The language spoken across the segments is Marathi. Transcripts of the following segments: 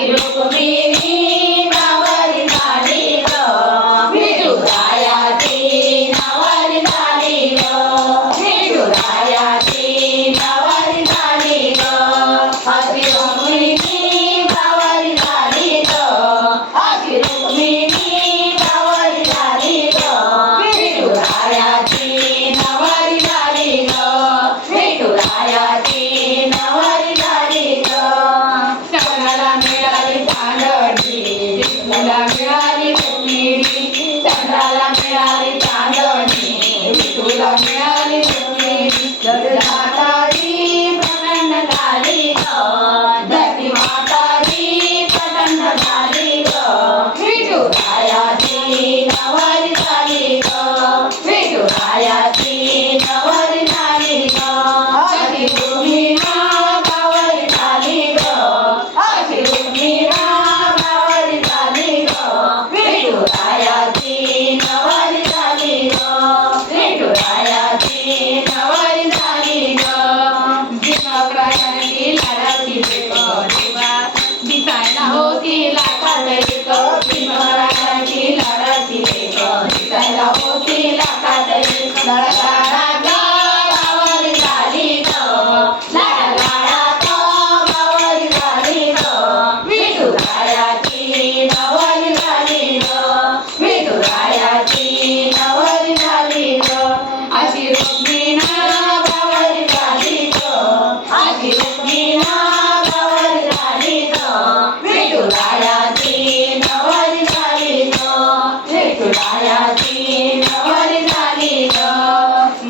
अशी रुक्मिणी नवरी झाली ग विठुरायाची नवरी झाली ग विठुरायाची नवरी झाली ग अशी रुक्मिणी नवरी झाली ग अशी रुक्मिणी नवरी झाली ग विठुरायाची नवरी झाली ग विठुरायाची नवरी झाली ग चंद्राला मिळाली चांदणी विठूला मिळाली रुक्मिणी चंद्राला मिळाली चांदणी विठूला मिळाली रुक्मिणी जगन्नाथाची प्रसन्न झाली ग धरती माताची प्रसन्न झाली ग विठुरायाची नवरी झाली ग विठुरायाची नवरी झाली ग अशी रुक्मिणी नवरी झाली ग अशी रुक्मिणी नवरी झाली ग विठुरायाची नवरी झाली ग विठुरायाची नवरी झाली ग दिनकराची लाडाची लेक देवा दिसायला होती लाखात एक दिनकराची लाडाची लेक दिसायला होती लाखात एक लाडात बावरी झाली ग लाडात बावरी झाली ग विठुरायाची नवरी झाली ग विठुरायाची नवरी झाली ग अशी रुक्मिणी नवरी झाली ग अशी रुक्मिणी नवरी झाली ग विठुरायाची नवरी झाली ग विठुरायाची नवरी झाली ग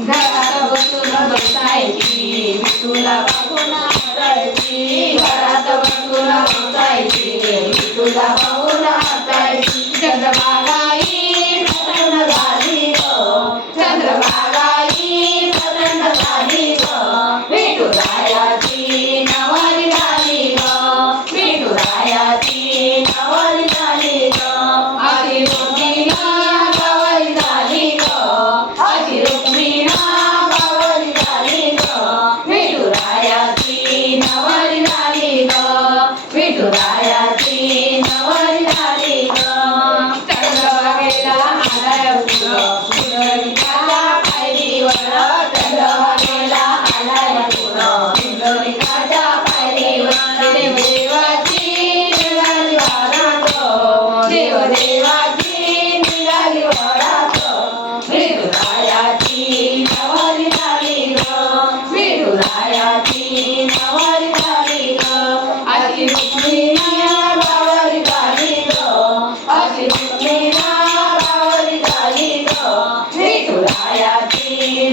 घरात बसून बसायची विठूला बघून हसायची घरात बसून बसायची विठूला बघून हसायची चंद्रभागाई प्रसन्न झाली ग चंद्रभागाई प्रसन्न झाली ग विठुरायाची नवरी झाली ग विठुरायाची नवरी झाली ग अशी रुक्मिणी नवरी झाली ग अशी रुक्मिणी नवरी झाली ग विठुरायाची नवरी झाली ग विठुरायाची नवरी झाली ग चंद्रभागेला आलाय फुल फुलरिकाच्या पायरीवर चंद्रभागेला आलाय फुल फुलरिकाच्या पायरीवर देवदेवाची निघाली वरात देवदेवाची निघाली वरात विठुरायाची नवरी झाली ग विठुरायाची नवरी झाली ग अशी रुक्मिणी नवरी झाली ग अशी रुक्मिणी नवरी झाली ग विठुरायाची